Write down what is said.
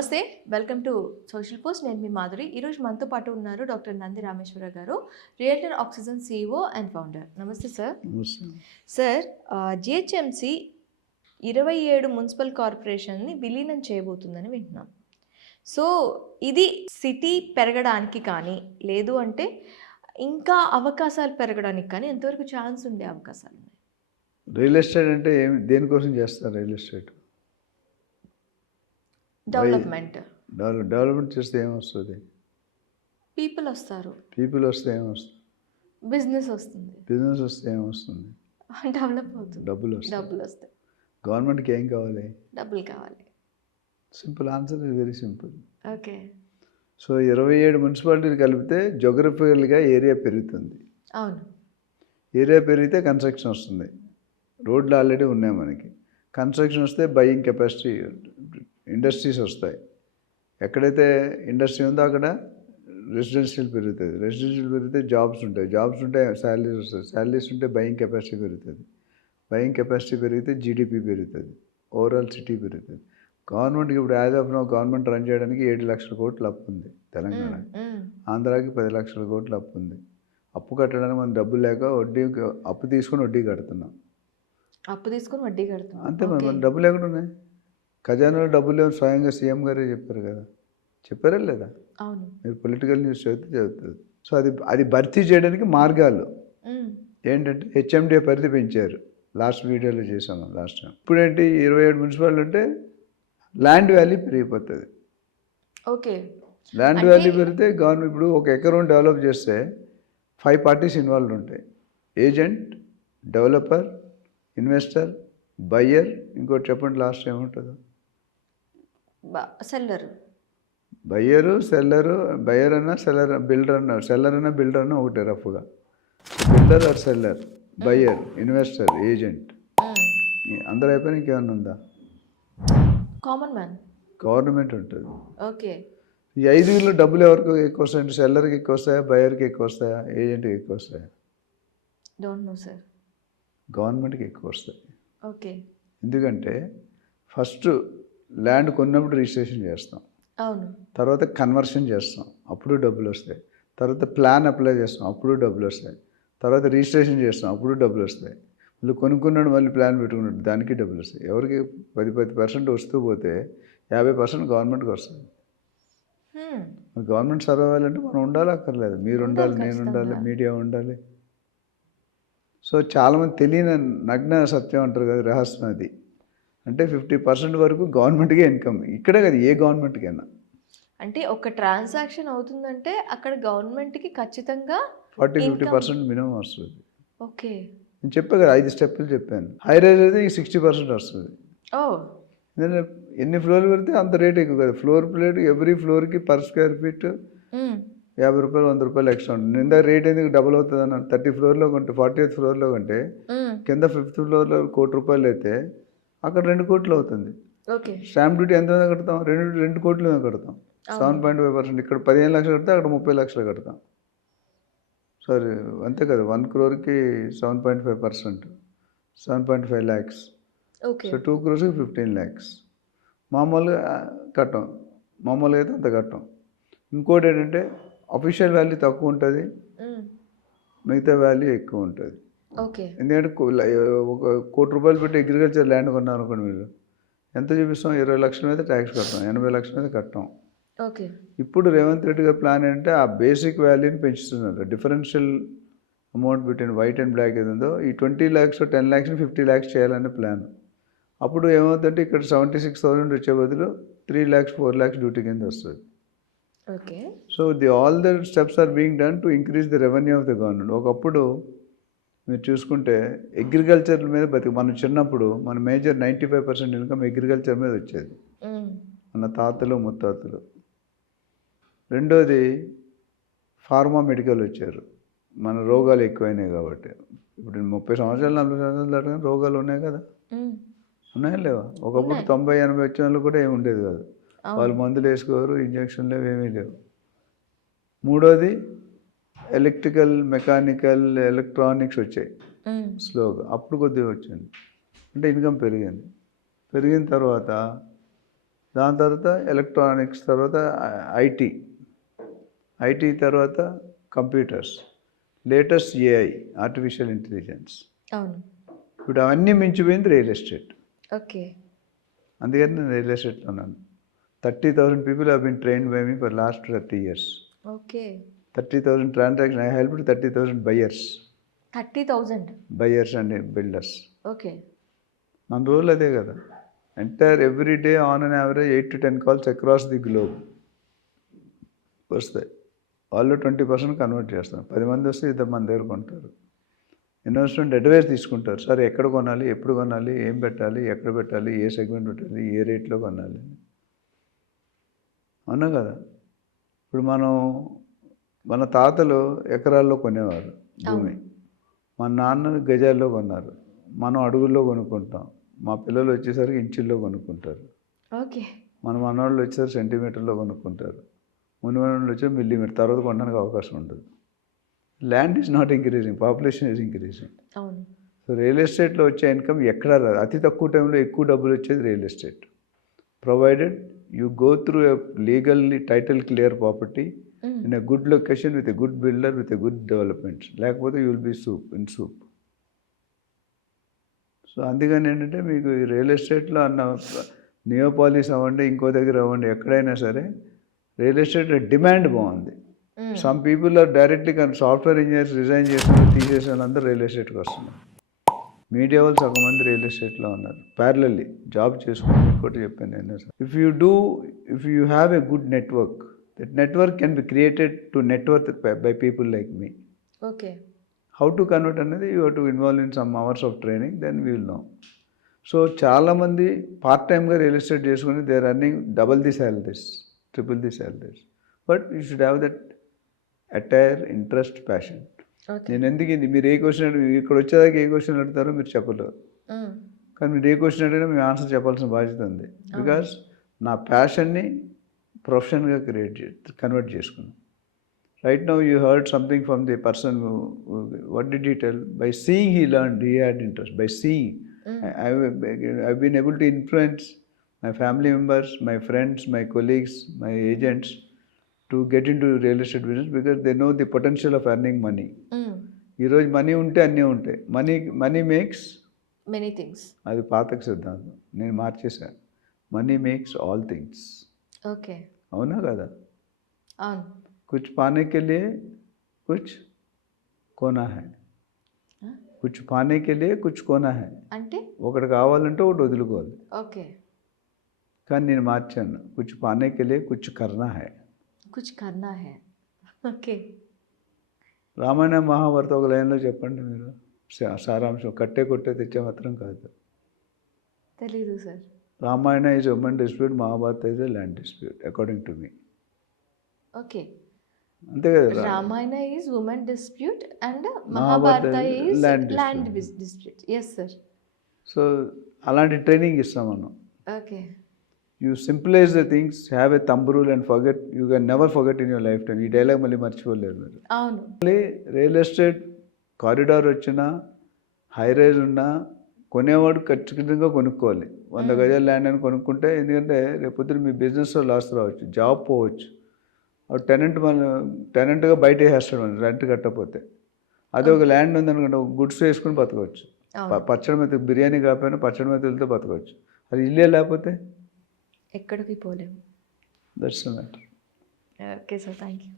నమస్తే. Welcome to social post. నేను మీ మాధురి. ఈరోజు మనతో పాటు ఉన్నారు డాక్టర్ నంది రామేశ్వర గారు, realtor oxygen CEO and founder. నమస్తే సార్. సార్, జిహెచ్ఎంసీ 27 మున్సిపల్ కార్పొరేషన్ని విలీనం చేయబోతుందని వింటున్నాం. సో ఇది సిటీ పెరగడానికి కానీ, లేదు అంటే ఇంకా అవకాశాలు పెరగడానికి కానీ ఎంతవరకు ఛాన్స్ ఉండే అవకాశాలు ఉన్నాయి? రియల్ ఎస్టేట్ అంటే దేనికోసం చేస్తారు? రియల్ ఎస్టేట్ డెవలప్మెంట్ చేస్తే ఏమొస్తుంది? పీపుల్ వస్తారు. పీపుల్ వస్తే ఏమొస్తుంది? బిజినెస్ వస్తుంది. బిజినెస్ వస్తే ఏమొస్తుంది? డెవలప్ అవుతుంది. డబ్బులు వస్తాయి. గవర్నమెంట్కి ఏం కావాలి? డబ్బులు కావాలి. Simple answer, very simple. Okay. So 27 మున్సిపాలిటీలు కలిపితే జోగ్రఫికల్గా ఏరియా పెరుగుతుంది. అవును. ఏరియా పెరిగితే కన్స్ట్రక్షన్ వస్తుంది. రోడ్లు ఆల్రెడీ ఉన్నాయి మనకి. కన్స్ట్రక్షన్ వస్తే బయింగ్ కెపాసిటీ, ఇండస్ట్రీస్ వస్తాయి. ఎక్కడైతే ఇండస్ట్రీ ఉందో అక్కడ రెసిడెన్షియల్ పెరుగుతుంది. రెసిడెన్షియల్ పెరిగితే జాబ్స్ ఉంటాయి. జాబ్స్ ఉంటే శాలరీస్ వస్తాయి. శాలరీస్ ఉంటే బయింగ్ కెపాసిటీ పెరుగుతుంది. బయింగ్ కెపాసిటీ పెరిగితే జీడిపి పెరుగుతుంది. ఓవరాల్ సిటీ పెరుగుతుంది. గవర్నమెంట్కి ఇప్పుడు as of no government run చేయడానికి 7 లక్షల కోట్లు అప్పు ఉంది తెలంగాణ. ఆంధ్రాకి 10 లక్షల కోట్లు అప్పు ఉంది. అప్పు కట్టడానికి మనం డబ్బులు లేక అప్పు తీసుకొని వడ్డీ కడుతున్నాం. అంతే, మన డబ్బులు ఎక్కడ ఉన్నాయి? ఖజానాలో డబ్బులు లేవు. స్వయంగా సీఎం గారే చెప్పారు కదా. చెప్పారా లేదా? అవును. మీరు పొలిటికల్ న్యూస్ చదువుతుంది. సో అది భర్తీ చేయడానికి మార్గాలు ఏంటంటే హెచ్ఎండిఏ పరిధి పెంచారు. లాస్ట్ వీడియోలో చేసాము లాస్ట్ టైం. ఇప్పుడేంటి 27 మున్సిపాలిటీ ఉంటే ల్యాండ్ వాల్యూ పెరిగిపోతుంది. ఓకే. ల్యాండ్ వాల్యూ పెరిగితే గవర్నమెంట్ ఇప్పుడు ఒక ఎకరం డెవలప్ చేస్తే 5 పార్టీస్ ఇన్వాల్వ్ ఉంటాయి. ఏజెంట్, డెవలపర్, ఇన్వెస్టర్, బయ్యర్, ఇంకోటి చెప్పండి లాస్ట్ ఏముంటుందో? సెల్లర్. బయ్యర్ అన్నా సెల్లర్, బిల్డర్ అన్నా బిల్డర్ అన్నా ఒకటే రఫ్గా. Builder or seller, buyer, investor, agent, అందరూ అయిపోయినా ఇంకేమన్నా ఉందా? కామన్ మ్యాన్, గవర్నమెంట్ ఉంటుంది. ఓకే. ఈ 5 డబ్బులు ఎవరికి ఎక్కువ వస్తాయంటే సెల్లర్కి ఎక్కువ వస్తాయా, బయ్యర్కి ఎక్కువ వస్తాయా, ఏజెంట్కి ఎక్కువ వస్తాయా? Don't know sir. గవర్నమెంట్కి ఎక్కువ వస్తాయి. ఓకే. ఎందుకంటే ఫస్ట్ ల్యాండ్ కొన్నప్పుడు రిజిస్ట్రేషన్ చేస్తాం. అవును. తర్వాత కన్వర్షన్ చేస్తాం, అప్పుడు డబ్బులు వస్తాయి. తర్వాత ప్లాన్ అప్లై చేస్తాం, అప్పుడు డబ్బులు వస్తాయి. తర్వాత రిజిస్ట్రేషన్ చేస్తాం, అప్పుడు డబ్బులు వస్తాయి. మళ్ళీ కొనుక్కున్నాడు, మళ్ళీ ప్లాన్ పెట్టుకున్నాడు, దానికి డబ్బులు వస్తాయి. ఎవరికి 10% వస్తూ పోతే 50% గవర్నమెంట్కి వస్తుంది. గవర్నమెంట్ సర్వ్ అవ్వాలంటే మనం ఉండాలి, అక్కర్లేదు? మీరు ఉండాలి, నేను ఉండాలి, మీడియా ఉండాలి. సో చాలామంది తెలియని నగ్న సత్యం అంటారు కదా, రహస్యం అది. అంటే 50% వరకు గవర్నమెంట్కే ఇన్కమ్. ఇక్కడే కదా, ఏ గవర్నమెంట్కైనా. అంటే ఒక ట్రాన్సాక్షన్ అవుతుందంటే అక్కడ గవర్నమెంట్కి ఖచ్చితంగా 40-50% మినిమం వస్తుంది. ఓకే. నేను చెప్పాను కదా, 5 స్టెప్పులు చెప్పాను. హై రైజ్ అయితే 60% వస్తుంది. ఎందుకంటే ఎన్ని ఫ్లోర్లు పెడితే అంత రేట్ ఎక్కువ కదా. ఫ్లోర్ ప్లేట్ ఎవ్రీ ఫ్లోర్కి పర్ స్క్వేర్ ఫీట్ 50 రూపాయలు, 100 రూపాయలు ఎక్స్ట్రా ఉంటుంది. ఇందా రేట్ ఎందుకు డబుల్ అవుతుంది అన్న? 30 ఫ్లోర్లో కొంటే 40th ఫ్లోర్లో కంటే కింద 5th ఫ్లోర్లో 1 కోటి రూపాయలు అయితే అక్కడ 2 కోట్లు అవుతుంది. ఓకే. స్టాంప్ డ్యూటీ ఎంత కడతాం? 2 కోట్లు కడతాం. 7.5%. ఇక్కడ 15 లక్షలు కడితే అక్కడ 30 లక్షలు కడతాం. సరే, అంతే కదా. 1 crore-కి 7.5%, 7.5 lakhs. So 2 crores-కి 15 lakhs. మామూలుగా కట్టం, మామూలుగా అయితే అంత కట్టం. ఇంకోటి ఏంటంటే అఫీషియల్ వాల్యూ తక్కువ ఉంటుంది, మిగతా వాల్యూ ఎక్కువ ఉంటుంది. ఎందుకంటే 1 కోటి రూపాయలు పెట్టి అగ్రికల్చర్ ల్యాండ్ కొన్నాం అనుకోండి, మీరు ఎంత చూపిస్తాం? 20 లక్షల మీద ట్యాక్స్ కడతాం, 80 లక్షల మీద కట్టాం. ఇప్పుడు రేవంత్ రెడ్డి గారి ప్లాన్ ఏంటంటే ఆ బేసిక్ వాల్యూని పెంచుతున్నారు. Differential amount between white and black ఏదో ఈ 20 lakhs, 10 lakhs, 50 lakhs చేయాలనే ప్లాన్. అప్పుడు ఏమవుతుందంటే ఇక్కడ 76,000 వచ్చే బదులు 3 lakhs, 4 lakhs డ్యూటీ కింద వస్తుంది. Okay. So all the steps are being done to increase the revenue of the government. ఒకప్పుడు మీరు చూసుకుంటే అగ్రికల్చర్ మీద మనం చిన్నప్పుడు మన మేజర్ 95% ఇన్కమ్ అగ్రికల్చర్ మీద వచ్చేది, మన తాతలు ముత్తాతలు. రెండోది ఫార్మా మెడికల్ వచ్చారు, మన రోగాలు ఎక్కువైనాయి కాబట్టి. ఇప్పుడు 30 సంవత్సరాలు 40 సంవత్సరాలు దాకా రోగాలు ఉన్నాయి కదా, ఉన్నాయా లేవా? ఒకప్పుడు 90-80 వచ్చిన వాళ్ళు కూడా ఏమి ఉండేది కాదు. వాళ్ళు మందులు వేసుకోరు, ఇంజక్షన్లు ఏమీ లేవు. మూడోది ఎలక్ట్రికల్, మెకానికల్, ఎలక్ట్రానిక్స్ వచ్చాయి స్లోగా. అప్పుడు కొద్దిగా వచ్చింది, అంటే ఇన్కమ్ పెరిగింది. పెరిగిన తర్వాత దాని తర్వాత ఎలక్ట్రానిక్స్, తర్వాత ఐటీ తర్వాత computers, latest AI, artificial intelligence. అవును. ఇప్పుడు అవన్నీ మించిపోయింది రియల్ ఎస్టేట్. ఓకే. అందుకని నేను రియల్ ఎస్టేట్లో ఉన్నాను. 30,000 people have been trained by me for last 30 years. Okay. 30,000 transactions. I helped 30,000 buyers. 30,000. Buyers and builders. Okay. మన రోల్ అదే కదా. Entire every day on an average 8 to 10 calls across the globe వస్తాయి. వాళ్ళు 20% convert చేస్తారు. 10 మంది వస్తే 2 మన దగ్గర కొంటారు. ఇన్వెస్ట్మెంట్ అడ్వైస్ తీసుకుంటారు. సరే ఎక్కడ కొనాలి, ఎప్పుడు కొనాలి, ఏం పెట్టాలి, ఎక్కడ పెట్టాలి, ఏ సెగ్మెంట్ పెట్టాలి, ఏ రేట్లో కొనాలి. అవునా కదా. ఇప్పుడు మన తాతలు ఎకరాల్లో కొనేవారు భూమి, మన నాన్న గజాల్లో కొన్నారు, మనం అడుగుల్లో కొనుక్కుంటాం. మా పిల్లలు వచ్చేసరికి ఇంచుల్లో కొనుక్కుంటారు. ఓకే. మన మనవాళ్ళు వచ్చేసరికి సెంటీమీటర్లో కొనుక్కుంటారు. మునిమనవాళ్ళు వచ్చే మిల్లీమీటర్, తర్వాత కొనడానికి అవకాశం ఉండదు. Land is not increasing, population is increasing. అవును. సో రియల్ ఎస్టేట్లో వచ్చే ఇన్కమ్ ఎక్కడ రాదు. అతి తక్కువ టైంలో ఎక్కువ డబ్బులు వచ్చేది real estate, provided you go through a legally title clear property in a good location with a good builder with a good developments. లేకపోతే you will be soup. So అందుకని ఏంటంటే మీకు ఈ రియల్ ఎస్టేట్లో అన్న నియోపాలిస్ అవ్వండి, ఇంకో దగ్గర అవ్వండి, ఎక్కడైనా సరే రియల్ ఎస్టేట్ డిమాండ్ బాగుంది. Some people are directly software engineers resign చేసిన తీసేసిన వాళ్ళందరూ రియల్ ఎస్టేట్కి వస్తున్నారు. మీడియా వాళ్ళు సగం మంది రియల్ ఎస్టేట్లో ఉన్నారు. ప్యారలల్లీ జాబ్ చేసుకుంటూ. ఇంకోటి చెప్పాను నేను, if you have a good network, that network can be created to network by people like me. Okay. How to convert అనేది you have to involve in some hours of training, then we will know. So చాలామంది part టైమ్గా real estate చేసుకుని they are running double the salaries, triple the salaries. But you should have that attire interest, passion. నేను ఎందుకు మీరు ఏ question ఇక్కడ వచ్చేదాకా ఏ question అడుగుతారో మీరు చెప్పలేరు. కానీ మీరు ఏ క్వశ్చన్ అడిగినా మీ ఆన్సర్ చెప్పాల్సిన బాధ్యత ఉంది. బికాస్ నా ప్యాషన్ని ప్రొఫెషన్గా కన్వర్ట్ చేసుకున్నాను. Right now you heard something from the person, what did he tell? By seeing he learned, he had interest. By seeing I been able to influence my family members, my friends, my colleagues, my agents to get into real estate business because they know the potential of earning money. ఈరోజు money ఉంటే అన్నీ ఉంటాయి. Money makes many things. అది పాతక సిద్ధాంతం, నేను మార్చేశాను. Money makes all things. Okay. అవునా కదా. అవును. కుछ पाने के लिए कुछ खोना है, कुछ पाने के लिए कुछ खोना है. అంటే ఒకటి కావాలంటే ఒకటి వదులుకోవాలి. ఓకే. కానీ నేను మార్చాను, कुछ पाने के लिए कुछ करना है. కుచ్ కర్నా హై. ఓకే. రామాయణ మహాభారత ఒక లైన్లో చెప్పండి మీరు సారాంశం. కట్టే కొట్టే తెచ్చే మాత్రం కాదు. తెలీదు sir. Ramayana is women dispute, Mahabharata is a land dispute according to me. Okay. అంతే కదా. Ramayana is women dispute and Mahabharata is land dispute. Yes sir. So అలాంటి ట్రైనింగ్ ఇస్తాం మనం. Okay. You simplify the things, have a thumb rule and forget. You can never forget in your life time. ఈ dialogue మళ్ళీ మర్చిపోలేరు మీరు. అవును. మళ్ళీ real estate corridor వచ్చినా, హైరైజ్ ఉన్నా కొనేవాడు ఖచ్చితంగా కొనుక్కోవాలి. 100 గజాల ల్యాండ్ అని కొనుక్కుంటే, ఎందుకంటే రేపొద్దున మీ బిజినెస్లో లాస్ రావచ్చు, జాబ్ పోవచ్చు. టెనెంట్గా బయట వేసేస్తాడు మనం రెంట్ కట్టకపోతే. అదే ఒక ల్యాండ్ ఉందనుకుంటే ఒక గుడ్స్ వేసుకుని బతకవచ్చు. పచ్చడి మెతుకు బిర్యానీ కాకపోయినా పచ్చడి మెతులతో బతకవచ్చు. అది ఇల్లే లేకపోతే ఎక్కడికి పోలేము. That's the matter. Okay sir, thank you.